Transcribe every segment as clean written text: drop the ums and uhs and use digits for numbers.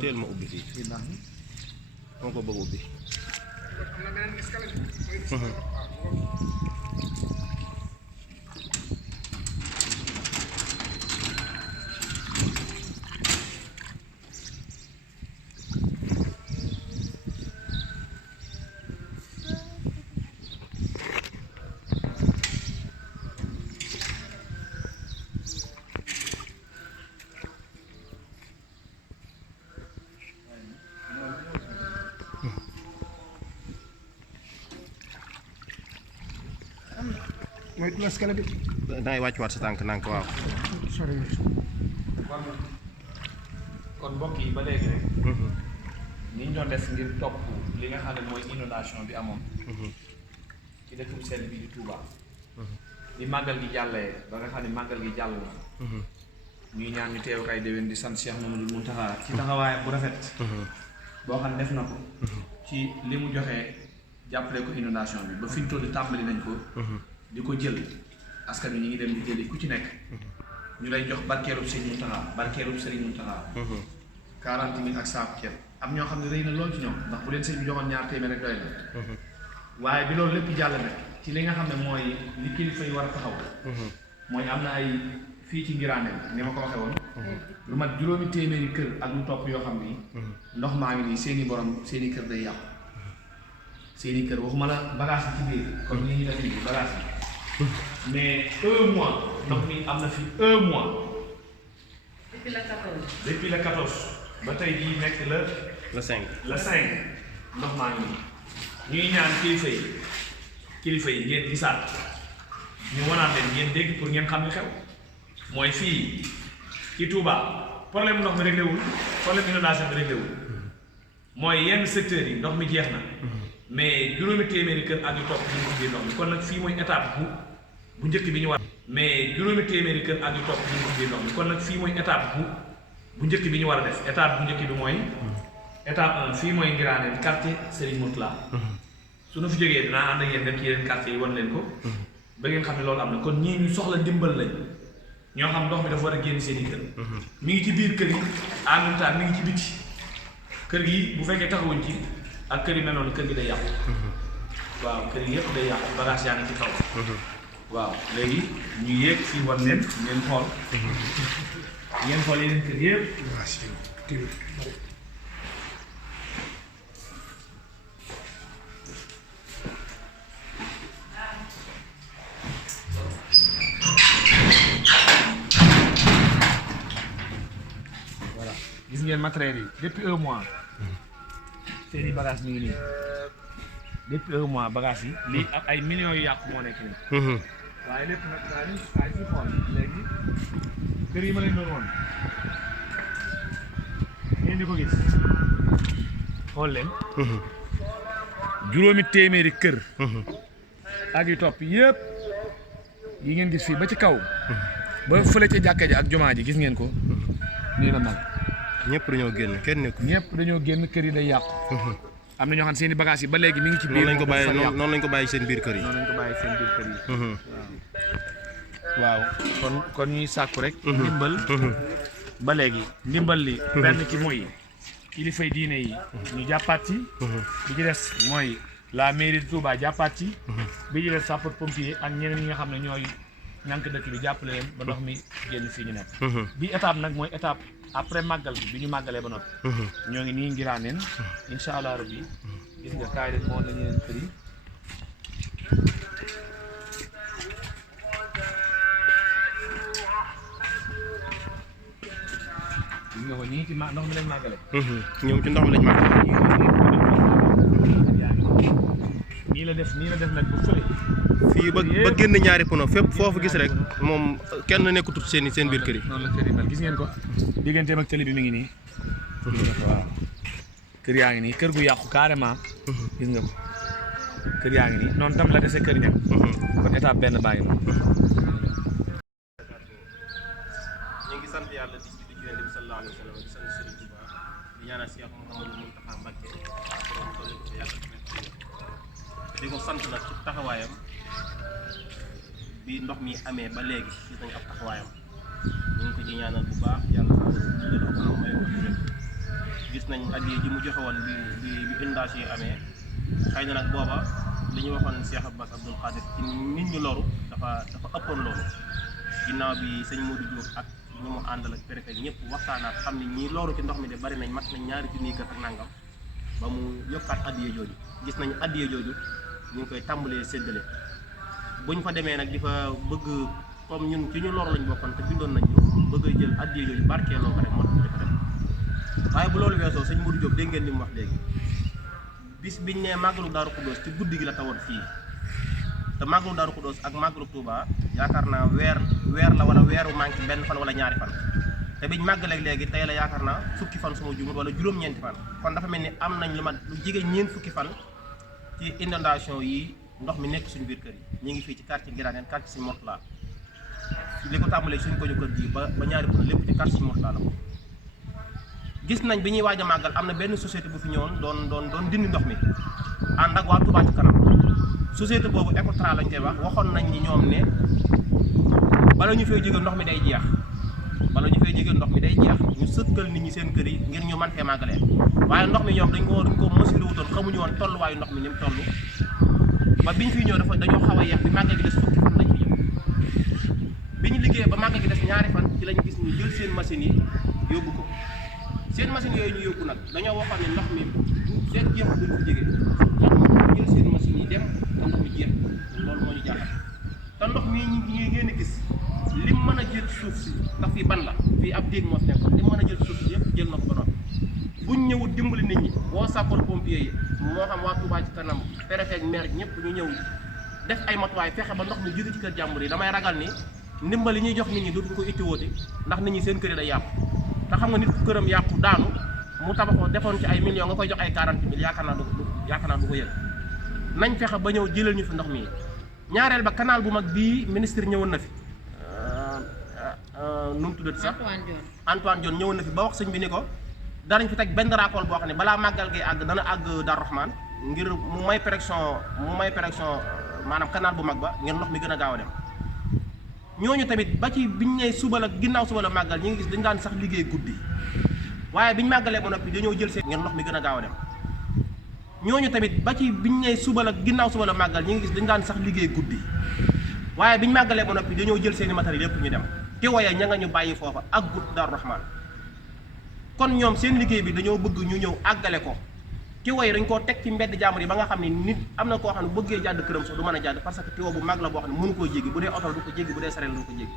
teel ma ubbi fii moo ko bëgg ubbi mooy escalier bi dangay wàccuwaat sa tànk nank waaw sori kon mbokk yi ba léegi rek ni ñu doon def ngir topp li nga xam ne mooy inondation bi amoon ci dëkk bu sell bi di Touba di màggal gi jàllee ba nga xam ne màggal gi jàll na ñuy ñaan ñu teew ay déwén di sant Cheikh Mamadou Mountakha ci taxawaay bu rafet boo xam ne def na ko ci li mu joxee jàppale ko inondation bi ba fi ñu toll tàmbali nañ ko di ko jël askan wi ñu ngi dem di jëli ku ci nekk ñu lay jox barkeelub Serigne Mountakha barkeelub Serigne Mountakha 40 000 ak saaku ceeb am ñoo xam ne rëy na lool ci ñoom ndax bu leen sëñ bi joxoon ñaar téeméer rek doy na waaye bi loolu lépp jàll nag ci li nga xam ne mooy li kilifa yi war a taxaw mooy am na ay fii ci Ngiraane ni ma ko waxee woon lu mat juróomi téeméeri kër ak lu topp yoo xam ni ndox maa ngi nii seeni borom seeni kër day yàqu seeni kër waxuma la bagage yi ci biir comme ni ñu def nii bagage yi mais 1 mois ndox mi am na fi 1 mois depuis le 14 ba tey jii nekk le 5 ndox maa ngi nii ñuy ñaan kilifa yi ngeen gisaat ñu wanaat leen ngeen dégg pour ngeen xam li xew mooy fii ci Touba problème ndox mi réglé wul problème inondation bi réglé wul mooy yenn secteurs yi ndox mi jeex na mais juróomi téeméeri kër ak yu topp ñu ngi ci biir ndox mi kon nag fii mooy étape bu njëkk bi ñu war mais juróomi téeméeri kër ak yu topp ñu ngi ci biir ndox mi kon nag fii mooy étape bu njëkk bi ñu war a def étape bu njëkk bi mooy étape 1 fii mooy Ngiraane quartier Serigne Mourtala su nu fi jógee dinaa ànd ak yéen dem ci yeneen quartier yi wan leen ko ba ngeen xam ne loolu am na kon ñii ñu soxla ndimbal lañ ñoo xam ndox mi dafa war a génn seen i kër mi ngi ci biir kër yi en même temps mi ngi ci biti kër gi bu fekkee taxawuñ ci ak kër yi mel noonu kër gi day yàqu waaw kër yi yëpp day yàqu bagage yaa ngi ci kaw waaw léegi ñu yéeg fii wan leen ngeen xool yeneen kër yëpp gis ngeen matériel yi depuis 1 mois seen i bagage mi ngi nii depuis 1 mois bagage yi lii ak ay millions yu yàqu moo nekk nii waaye lépp nag daa di fi xool léegi kër yi ma leen doon woon ngeen di ko gis xool leen juróomi téeméeri kër ak yu topp yëpp yi ngeen gis fii ba ci kaw ba fële ca jàkka ji ak jumaa ji gis ngeen ko nii la mel ñëpp dañoo génn kenn nekku ñëpp dañoo génn kër yi day yàqu am na ñoo xam seen i bagages yi ba léegi mi ngi ci biir noonu lañ ko bàyyi seen biir kër yi waaw kon ñuy sàkku rek ndimbal ba léegi ndimbal li benn ci mooy kilifay diine yi ñu jàppaat ci bi ci des mooy la mairie de Touba jàppaat ci bi ci des sapeur pompier ak ñeneen ñi nga xam ne ñooy ñànk dëkk bi jàppale leen ba ndox mi génn fii ñu nekk bi étape nag mooy étape après màggal bi ñu màggalee ba noppi ñoo ngi nii Ngiraaneen incha allah rabbi gis nga kaay leen moo nañu leen kër yi gis nga ko nii ci ndox mi lañ màggale ñoom ci ndox mi lañ màggale nii la def nag ba fële fii ba génn ñaari pono fépp foofu gis rek moom kenn nekkutut seen biir kër yi noonu la kër yi mel gis ngeen ko digganteem ak télé bi mi ngi nii waaw kër yaa ngi nii kër gu yàqu carrément gis nga ko kër yaa ngi nii noonu tam la dese kër ñam kon étape benn baa ngi noonu ñu ngi sant yàlla di ci Yonent bi sallallahu alayhi wa sallam di sant Serigne Touba di ñaanal Cheikh Mouhamadou Mountakha Mbacké borom dolli ko yàgg di ko sant nag ci taxawaayam bi ndox mi amee ba léegi gis nañu ab taxawaayam ñu ngi ko ci ñaanal bu baax yàlla ko may ko gis nañ addiya ji mu joxe woon bi inondation yi amee xëy na nag booba li ñu waxoon Cheikh Abbas Abdoul Khadir ci nit ñu loru dafa ëppoon loolu ginnaaw bi sëñ Modou Diop ak ñi mu àndal ak préfet ñëpp waxtaanaat xam ne ñii loru ci ndox mi de bari nañ mat nañ 2 junniy kër ak nangam ba mu yokkaat addiya jooju gis nañu addiya jooju ñu ngi koy tàmbalee séddale bu ñu fa demee nag di fa bëgg comme ñun ci ñu loru lañ bokkoon te bindoon nañ ñu bëgg a jël addiya jooju barkeeloo ko rek moo tax dafa dem waaye bu loolu weesoo sëñ Modou Diop dégg ngeen li mu wax léegi bis biñ ne màggalu Daaru Xuddoos ci guddi gi la tawoon fii te màggalu Daaru Xuddoos ak màggalu Touba yaakaar naa weer la wala weeru manqué benn fan wala ñaari fan te biñ màggalee léegi tey la yaakaar naa fukki fan suma jumut wala juróom-ñeenti fan kon dafa mel ni am nañ lu jege ñeent fukki fan ci inondation yi ndox mi nekk suñu biir kër yi ñu ngi fii ci quartier Ngiraneen quartier Sëñ Mourtala li ko tàmbalee suñu ko ñu kër gi ba ñaari fan lépp ci quartier Sëñ Mourtala la ko gis nañ bi ñuy waaj a màggal am na benn société bu fi ñëwoon doon dindi ndox mi ànd ak waa Touba ci kanam société boobu Ecotra lañ koy wax waxoon nañ ni ñoom ne bala ñu fay jóge ndox mi day jeex ñu sëkkal nit ñi seen kër yi ngir ñu mën fee màggalee waaye ndox mi ñoom dañ ko mesuré wutoon xamuñu woon tolluwaayu ndox mi ni mu toll ba biñ fiy ñëw dañoo xaw a yeex bi màggal gi des fukki fan lañ fi ñëw bi ñu liggéeyee ba màggal gi des 2 fan ci lañ gis ñu jël seen machines yi yóbbu ko seen machine yooyu ñu yóbbu nag dañoo waxoon ne ndox mi seen jeexul duñ fi jógee ndox mi jël seen machine yi dem te ndox mi jeex loolu moo ñu jàppal te ndox mii ñi ngeen a gis lim mën a jël suuf si ndax fii ban la fii ab déeg moo fi nekkoon lim mën a jël suuf si yëpp jël na ko ba noppi buñ ñëwut dimbali nit ñi woo sapeur pompier yi moo xam waa Touba ci kanam préfet ak maire ñëpp ñu ñëw def ay matuwaay fexe ba ndox mi jóge ci kër jàmbur yi damay ragal ni ndimbal yi ñuy jox nit ñi dootu ko ittiwooti ndax nit ñi seen kër yi day yàqu te xam nga nit ku këram yàqu daanu mu tabaxoo defoon ci ay millions nga koy jox ay 40 000 yaakaar naa du ko yëg nañ fexe ba ñëw jëlal ñu fi ndox mi ñaareel ba canal bu mag bii ministre ñëwoon na fi nu mu tuddati sax Antoine Diome ñëwoon na fi ba wax sëñ bi ni ko danañ fi teg benn raakool boo xam ne balaa màggal gi àgg dana àgg Darou Rahman ngir mu may pression maanaam canal bu mag ba ngir ndox mi gën a gaaw a dem ñooñu tamit ba ci biñ ne suba la ginnaaw suba la màggal ñi ngi gis dañ daan sax liggéey guddi waaye biñ màggalee ba noppi dañoo jël seen ngir ndox mi gën a gaaw a dem ñooñu tamit ba ci biñ ne suba la ginnaaw suba la màggal ñi ngi gis dañ daan sax liggéey guddi waaye biñ màggalee ba noppi dañoo jël seeni matériel yépp ñu dem te waaye ña nga ñu bàyyi foofa ak gut Darou Rahman kon ñoom seen liggéey bi dañoo bëgg ñu ñëw àggale ko tiwo yi dañ koo teg ci mbedd jàmbur yi ba nga xam ne nit am na koo xam ne bëggee jàdd këram sax du mën a jàdd parce que tiwo bu mag la boo xam ne mënu koo jéggi bu dee oto du ko jéggi bu dee sareel du ko jéggi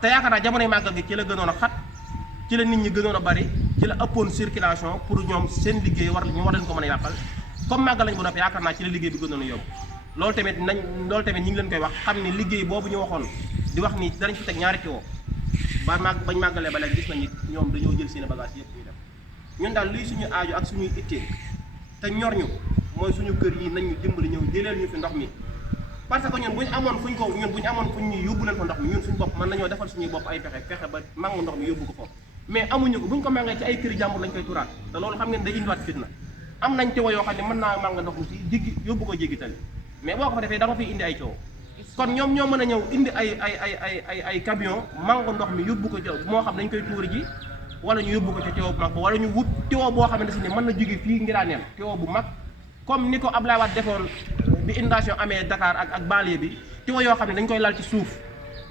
te yaakaar naa jamonoy màggal gi ci la gënoon a xat ci la nit ñi gënoon a bari ci la ëppoon circulation pour ñoom seen liggéey ñu war leen ko mën a yàqal comme màggal lañ ba noppi yaakaar naa ci la liggéey bi gënoon a yomb loolu tamit ñi ngi leen koy wax xam ne liggéey boobu ñu waxoon di wax ni danañ fi teg 2 tiwo bañ màggalee ba léegi gis nañ ñoom dañoo jël seen bagage yëpp ñu dem ñun daal lii suñu aaju ak suñuy ittee te ñor ñu mooy suñu kër yi nañ ñu dimbali ñëw jëleel ñu fi ndox mi parce que ñun bu ñu amoon fuñ ñu yóbbu leen fa ndox mi ñun suñu bopp mën nañoo defal suñuy bopp ay fexe ba mangu ndox mi yóbbu ko foofu mais amuñu ko buñ ko màngee ci ay këri jàmbur lañ koy turaat te loolu xam ngeen day indiwaat fitna am nañ tiwo yoo xam ne mën naa màng ndox mi ci jéggi yóbbu ko jéggi tali mais boo ko fa defee da nga fiy indi ay coow kon ñoom ñoo mën a ñëw indi ay camion mangu ndox mi yóbbu ko moo xam dañ koy tuuri ji wala ñu yóbbu ko ca tiwo bu mag wala ñu wut tiwo boo xamante ne mën na jóge fii Ngiraneen tiwo bu mag comme ni ko Abdoulaye Wade defoon bi inondation amee Dakar ak banlieue bi tiwo yoo xam ne dañ koy lal ci suuf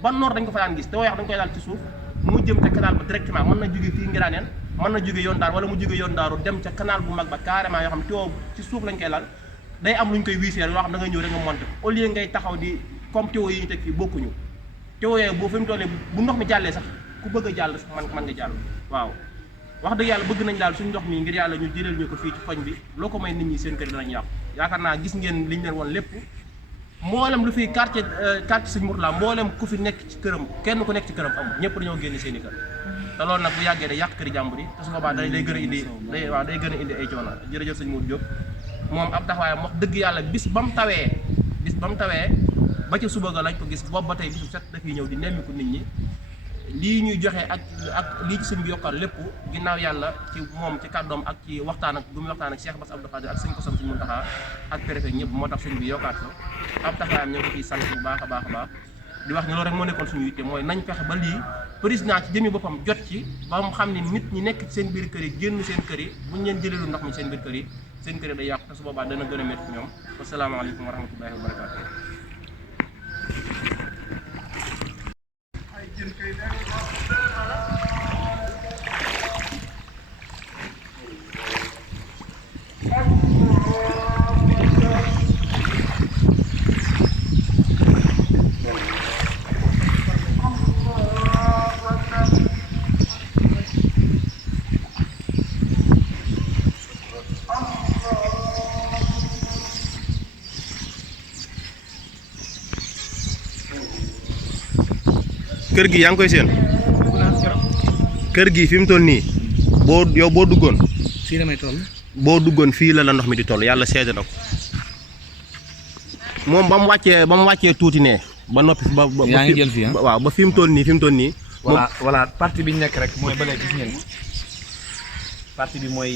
ba noor dañ ko fa daan gis tiwo yoo xam dañ koy lal ci suuf mu jëm ca canal ba directement mën na jóge fii Ngiraneen mën na jóge yoon daar wala mu jóge yoon daaru dem ca canal bu mag ba carrément yoo xam tiwo ci suuf lañ koy lal day am lu ñu koy wiiseel loo xam da ngay ñëw rek nga monté au lieu ngay taxaw di comme tiwo yi ñu teg fii bokkuñu tiwo yooyu boo fi mu tollee bu ndox mi jàllee sax ku bëgg a jàll man nga jàll waaw wax dëgg yàlla bëgg nañ daal suñu ndox mi ngir yàlla ñu jëlal ñu ko fii ci koñ bi loo ko may nit ñi seen kër danañ yàqu yaakaar naa gis ngeen liñ leen woon lépp mboolem lu fi quartier Sëñ Mourtala mboolem ku fi nekk ci këram kenn ku nekk ci këram amul ñëpp dañoo génne seen i kër te loolu nag bu yàggee day yàq këri jàmbur yi te su boobaa day gën a indi day gën a indi ay coono jërëjëf sëñ Modou Diop moom ab taxawaayam wax dëgg yàlla bis ba mu tawee ba ca suba ga lañ ko gis boobu ba tey bisu set dafiy ñëw di nemmiku nit ñi lii ñuy joxe ak lii ci sëñ bi yokkal lépp ginnaaw yàlla ci moom ci kàddoom ak ci waxtaan ak bu muy waxtaan ak Cheikh Bass Abdou Khadir ak sëñ ko sant sëñ Mountakha ak préfet ñëpp moo tax sëñ bi yokkaat ko ab taxawaayam ñoo ko ciy sant bu baax a baax di wax ni loolu rek moo nekkoon suñu yitte mooy nañ fexe ba lii président ci jëmi boppam jot ci ba mu xam ne nit ñi nekk ci seen biir kër yi génn seen kër yi buñ leen jëleelu ndox mi seen biir kër yi seen kër yi day yàqu te su boobaa dana gën a métti ñoom wasalaamaaleykum wa rahmatullahi wa barakatuh. kër gi yaa ngi koy seen kër gi fi mu toll nii yow boo duggoon fii damay toll. boo duggoon fii la ndox mi di toll yàlla seede na ko moom ba mu wàccee tuuti ne ba noppi ba yaa ngi jël fii waaw ba fi mu toll nii voilà parti bi ñu nekk rek mooy ba léegi gis ngeen parti bi mooy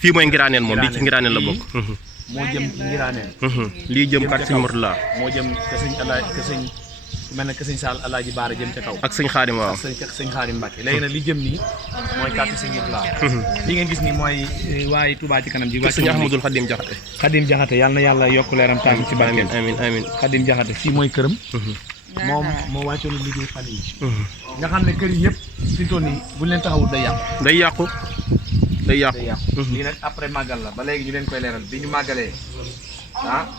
fii mooy Ngiraneen moom bi ci Ngiraneen la bokk moo jëm ci Ngiraneen lii jëm kat sëñ Mourtala moo jëm ke sëñ mel na que sëñ Sall Alaaji Baara jëm ca kaw ak sëñ Xaadim waaw sëñ Xaadim Mbàkke léegi nag li jëm nii mooy carte sëñ Mourtala li ngeen gis nii mooy waaye Touba ci kanam ji sëñ Ahmadul Xadim Jaxate yàlla na yàlla yokk leeram tàng ci barkeem amiin Xadim Jaxate fii mooy këram moom moo wàccoon liggéey fan yi nga xam ne kër yi yëpp fi mu toll nii buñ leen taxawul day yàqu lii nag après màggal la ba léegi ñu leen koy leeral bi ñu màggalee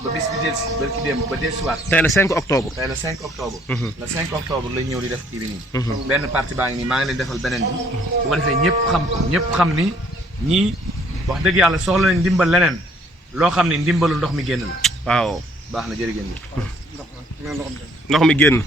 ba bis bi delsi ba ci dem ba delsiwaat tey le 5 octobre le 5 octobre lañ ñëw di def kii bi nii benn parti baa ngi nii maa ngi leen defal beneen bi bu ko defee ñëpp xam ni ñii wax dëgg yàlla soxla nañ ndimbal leneen loo xam ne ndimbalu ndox mi génn la waaw baax na jërëjëf ndox mi génn